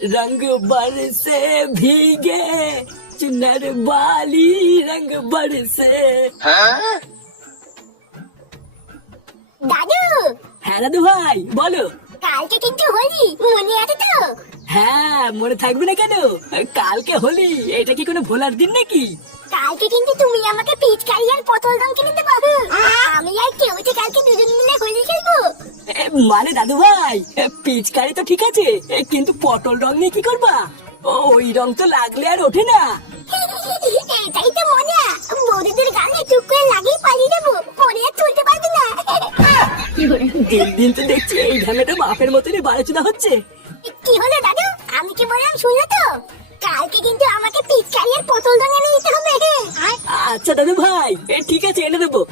रंग बरसे भीगे चुनर वाली रंग बरसे। দাদু, হ্যাঁ দাদু ভাই বলো। কালকে কিন্তু হোলি, মনে আছে তো? হ্যাঁ মনে থাকবে না কেন, কালকে হোলি, এটা কি কোনো ভোলার দিন নাকি? কালকে কিন্তু তুমি আমাকে পিচকারি আর পটল রং কিনে দেবো। আমি আর কেউ কালকে দুজন মিলে হোলি খেলবো। মানে দাদু ভাই, পিচকারি তো ঠিক আছে, কিন্তু পটল রং নিয়ে কি করবা? ওই রং তো লাগলে আর ওঠে না। এটাই তো মজা, বৌদিদের গালে টুক করে লাগিয়ে পালিয়ে যাবো, পরে আর চলতে পারবি না। দিন দিন তো দেখছি এই ঝামেটা বাপের মতনই বাড়াচুদা হচ্ছে। কি হলো দাদু, আমি কি বললাম শুনলো তো? কালকে কিন্তু আমাকে পিচকারি আর পটল রং এনে দিতে হবে। আচ্ছা দাদু ভাই, ঠিক আছে এনে দেবো।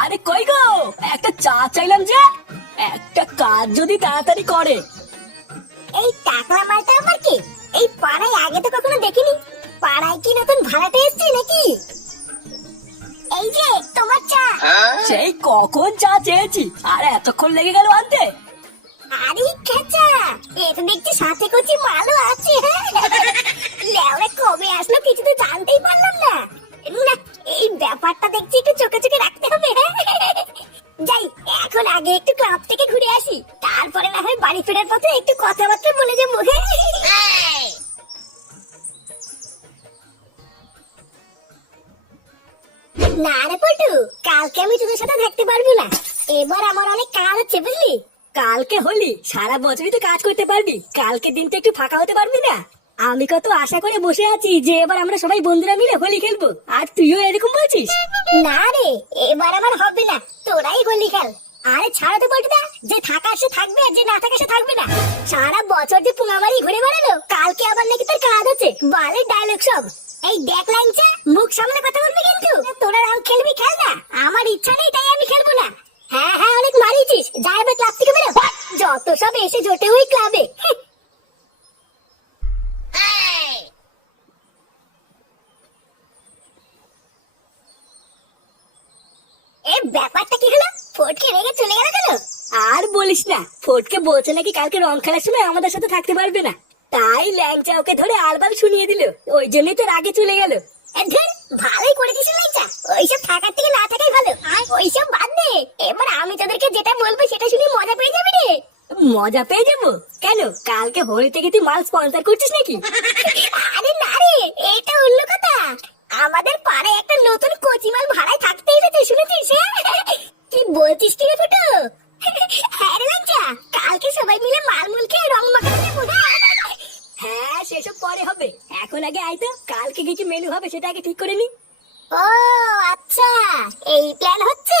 আরে কই গো, একটা চা চাইলাম যে, একটা কাজ যদি তাড়াতাড়ি করে। এই টাকলা মালটা আবার কি? এই পাড়ায় আগে তো কখনো দেখিনি। পাড়ায় কি নতুন ভাড়াটে এসছে নাকি? এই যে তোমার চা। সেই কখন চা চেয়েছি, আর এতক্ষণ লেগে গেল আনতে। আরে খেচা, এটা দেখছি সাথে কচি মালও আছে। লেওড়া কবে আসলো কিছু তো জানতেই পারলাম না। না, এই ব্যাপারটা দেখছি একটু চোখে চোখে রাখতে হবে। যাই, এখন আগে একটু ক্লাব থেকে ঘুরে আসি, তারপরে না হয় বাড়ি ফেরার পথে একটু কথাবার্তা বলে যাবো। না রে পটু, কালকে আমি তোদের সাথে থাকতে পারবো না। এবার আমার অনেক কাজ হচ্ছে বুঝলি। কালকে হোলি, সারা বছরই তো কাজ করতে পারবি, কালকে দিনটা একটু ফাঁকা হতে পারবি না? আমি কত আশা করে বসে আছি যে এবার আমরা সবাই বন্ধুরা মিলে হোলি খেলবো, আর তুইও এরকম বলছিস? না রে, এবার আমার হবে না, তোরাই হোলি খেল। আরে ছাড়া তো পটুদা, যে থাকার সে থাকবে আর যে না থাকার সে থাকবে না। সারা বছর যে পুঙামারি ঘুরে বেড়ালো, কালকে আবার নাকি তার কাজ আছে, বালের ডায়লগ সব। এই দেখ লাইনচা, মুখ সামনে কথা বলবি কিন্তু। তোরা রং খেলবি খেল না, আমার ইচ্ছা নেই তাই আমি খেলবো না। হ্যাঁ হ্যাঁ, অনেক মারিয়েছিস, যা এবার ক্লাব থেকে বেরো। যত সব এসে জোটে ওই ক্লাবে। এই ব্যাপারটা কি হলো? ফটকে রেগে চলে গেল কেন? আর বলিস না, ফটকে বলছে নাকি কালকে রং খেলার সময় আমাদের সাথে থাকতে পারবে না, তাই ল্যাংচা ওকে ধরে আলবাল শুনিয়ে দিল, ওই জন্যই তো রাগে চলে গেল। ধুর, ভালোই করেছিস লাইচা, ওইসব থাকার থেকে না থাকাই ভালো। ওইসব বাদ দে, এবার আমি তোদেরকে যেটা বলবো সেটা শুনে মজা পেয়ে যাবি রে। মজা পেয়ে যাবো কেন? কালকে হোলি থেকে তুই মাল স্পন্সর করছিস নাকি? আরে না রে, এটা অন্য কথা। আমাদের পাড়ায় একটা নতুন কচিমাল ভাড়ায় থাকতে এসেছে, শুনেছিস? কি বলছিস কি রে ফুটো? হ্যাঁ রে লাইচা, কালকে সবাই মিলে মালমুল খেয়ে রং মাখাতে যাবো। হ্যাঁ সেসব পরে হবে, এখন আগে আয় তো, কালকে কি কি মেনু হবে সেটা আগে ঠিক করে নি। ও আচ্ছা, এই প্ল্যান হচ্ছে।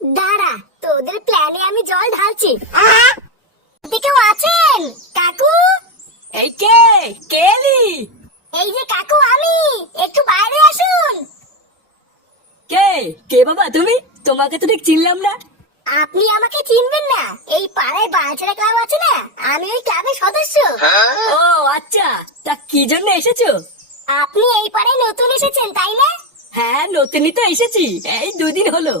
দাঁড়া, তোদের প্ল্যানে আমি জল ঢালছি। কেউ আছেন কাকু? এই কে কেলি? এই যে কাকু আমি, একটু বাইরে আসুন। কে কে বাবা তুমি? তোমাকে তো ঠিক চিনলাম না। আপনি আমাকে চিনবেন না? এই পাড়ায় বালছেড়া ক্লাব আছে না, আমি ওই ক্লাবের সদস্য। ও আচ্ছা, তা কি জন্য এসেছো? আপনি এই পাড়ায় নতুন এসেছেন তাই না? হ্যাঁ নতুনই তো এসেছি, এই 2 দিন হলো।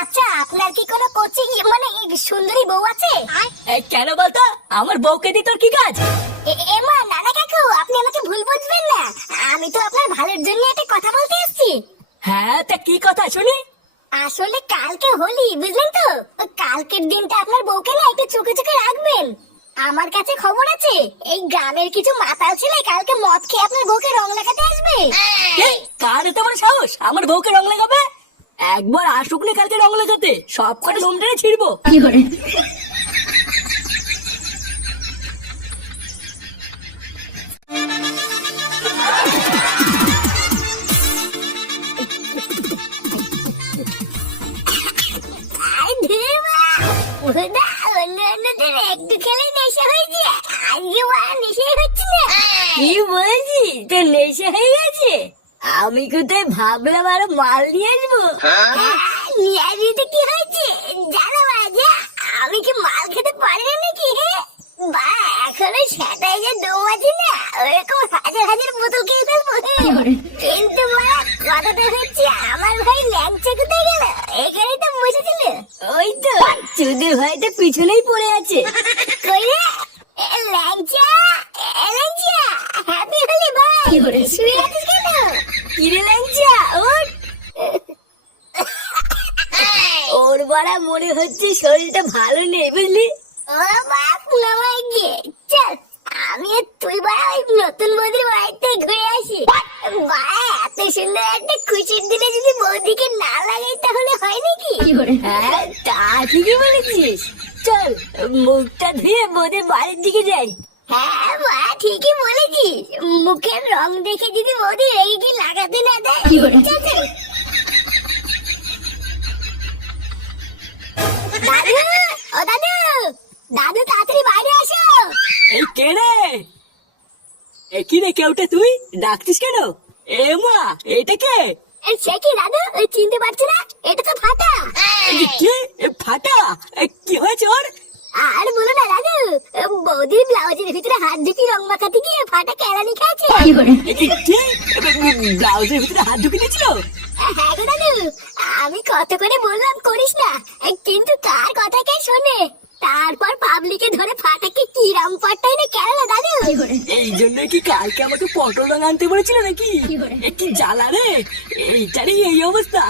আচ্ছা, আপনার কি কোনো কোচিং মানে সুন্দরী বউ আছে? এই কেন বলতো, আমার বউকে দি তোর কি কাজ? এমা নানা কাকু, আপনি আমাকে ভুল বুঝবেন না, আমি তো আপনার ভালোর জন্য একটা কথা বলতে এসেছি। হ্যাঁ তা কি কথা শুনি? আসলে কালকে হোলি, বুঝলেন তো? কালকের দিনটা আপনার বউকে না একটু চোখে চোখে রাখবেন। আমার কাছে খবর আছে, এই গ্রামের কিছু মাতাল ছেলে কালকে মদ খেয়ে আপনার বউকে রং লাগাতে আসবে। কার এত বড় সাহস আমার বউকে রং লাগাবে? একবার আসুক না কালকে রং লাগাতে, সব কটা লোম টেনে ছিড়বো। একটু খেলে নেশা হয়েছে, আজকে বড় নেশাই হচ্ছে না। কি বলছিস, তোর নেশা হয়ে গেছে? আমি কোথায় ভাবলাম আরো মাল নিয়ে আসবো। নিয়ে আসবি তো কি হয়েছে, জানো বাজা, আমি আমি কি মাল খেতে পারি না নাকি? হ্যাঁ বা এখনো সেটাই যে দম আছে না, ওরকম হাজার হাজার বোতল খেয়ে ফেলবো। কিন্তু মা কথাটা হচ্ছে আমার ভাই ল্যাংচা কোথায় গেল? এখানেই তো বসেছিল। ওই তো চুদির ভাইটা পিছনেই পড়ে আছে। কই রে ল্যাংচা? ল্যাংচা হ্যাপি হলি ভাই? শুয়ে আছিস কেন? কিরে ল্যাংচা ওঠ। ওর বাড়া মনে হচ্ছে শরীরটা ভালো নেই বুঝলি। ও বাপ নামাই গিয়ে চল আমি আর তুই বাড়া ওই নতুন বৌদির বাড়িতে ঘুরে আসি। বাড়া এত সুন্দর একটা খুশির দিনে যদি বৌদিকে না লাগাই তাহলে হয় নাকি? হ্যাঁ তা ঠিকই বলেছিস। চল মুখটা ধুয়ে বৌদির বাড়ির দিকে যাই। হ্যাঁ মা ঠিকই বলেছিস, মুখের রং দেখে যদি বৌদি রেগে গিয়ে লাগাতে না দেয়। চল চল। দাদু, ও দাদু, দাদু তাড়াতাড়ি বাইরে আসো। এই কে রে? কি রে কেউটা তুই ডাকছিস কেন? এ মা এটা কে? সে কি দাদু চিনতে পারছি না? এটা তো ফাটা। কে ফাটা? কি হয়েছে ওর? আর বলো না দাদু, বৌদির ব্লাউজের ভিতরে হাত ঢুকি রং মাখাতে গিয়ে ফাটা কেলানি খাচ্ছে। ব্লাউজের ভিতরে হাত ঢুকে দিয়েছিল? হ্যাঁ গো দাদু, আমি কত করে বললাম করিস না, কিন্তু কার কথা কে শোনে? তারপর পাবলিকে ধরে ফাটাকে কি রাম পাট্টাই না কেলানো দাদু। এই জন্য কি কালকে আমাকে পটল রং আনতে বলেছিল নাকি? কি জ্বালা রে, এইটারই এই অবস্থা।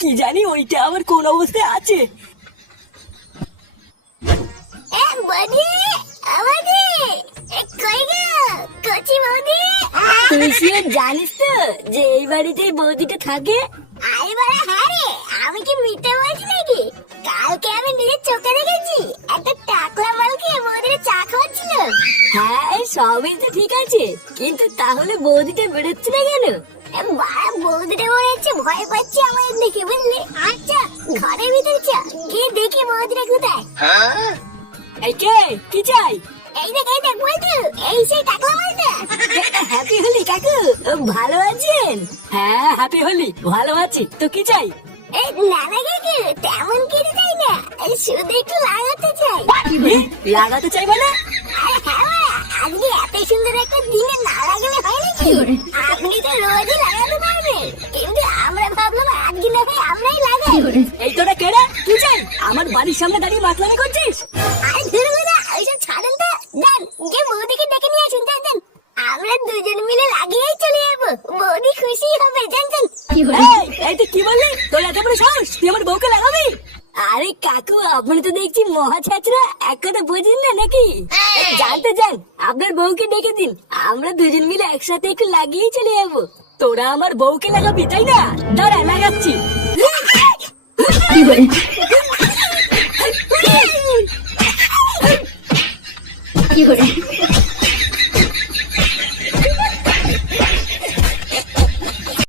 কি জানি ওইটা আবার কোন অবস্থায় আছে। বৌদি, বৌদি, কই গো কচি বৌদি? তুই শিওর জানিস তো যে এই বাড়িতে বৌদিটা থাকে? আরে বাড়া হ্যাঁ রে, আমি কি মিথ্যে বলছি নাকি? কালকে আমি নিজের চোখে দেখেছি একটা টাকলা মালকে বৌদির চা খাওয়াচ্ছিল। হ্যাঁ সবই তো ঠিক আছে, কিন্তু তাহলে বৌদিটা বেরোচ্ছে না কেন? বাড়া বৌদিটা মনে হচ্ছে ভয় পাচ্ছে আমাদের দেখে বুঝলি। আচ্ছা ঘরের ভিতরে চা গিয়ে দেখি বৌদিটা কোথায়। এই কে কি চাই? এই দেখ বলতু, এই সেই টাকলা মালটা। হ্যাপি হোলি কাকু, ভালো আছেন? হ্যাঁ হ্যাপি হোলি, ভালো আছি। তো কি চাই? এই নানা কাকু তেমন কিছু চাই না, শুধু একটু লাগাতে চাই। লাগাতে চাই মানে? আরে হ্যাঁ বাড়া, আজকে এত সুন্দর একটা দিনে না লাগালে হয় নাকি? আপনি তো রোজই লাগাতে পারবেন, কিন্তু আমরা ভাবলাম আজকে না হয় আমরাই লাগাই। এই তোরা কেডা? কি চাই? আমার বাড়ির সামনে দাঁড়িয়ে মাতলামি করছিস? আরে ধরবো না, ওইসব ছাড়েন তো। যান গিয়ে বৌদিকে ডেকে নিয়ে আসুন, যান যান। আমরা দুজন মিলে লাগিয়েই চলে যাবো, বৌদি খুশি হবে। যান যান। এই তুই কি বললি? তোর এত বড় সাহস, তুই আমার বউকে লাগাবি? আরে কাকু আপনি তো দেখছি মহা ছাত্রা, এক কথা বুঝিস না নাকি? জানতে যান, আপনার বউকে ডেকে দিন, আমরা দুজন মিলে একসাথে একটু লাগিয়েই চলে যাবো। তোরা আমার বউকে লাগাবি তাই না? দাঁড়া লাগাচ্ছি। কি করে